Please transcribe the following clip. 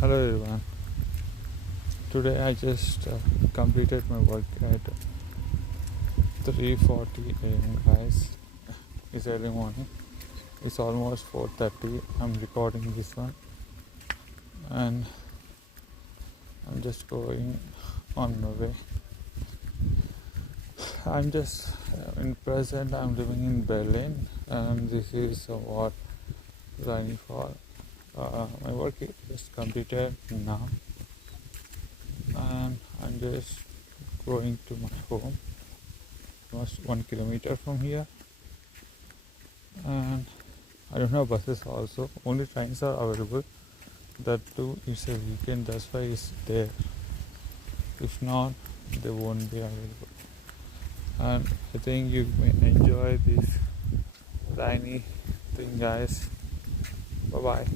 Hello everyone. Today I just completed my work at 3:40 a.m. guys. It's early morning. It's almost 4:30. I'm recording this one and I'm just going on my way. I'm just in present. I'm living in Berlin and this is what Rainfall. My work is completed now and I'm just going to my home, almost 1 kilometer from here, and I don't have buses also, only trains are available. That too, it's a weekend, that's why it's there. If not, they won't be available. And I think you may enjoy this rainy thing guys. Bye bye.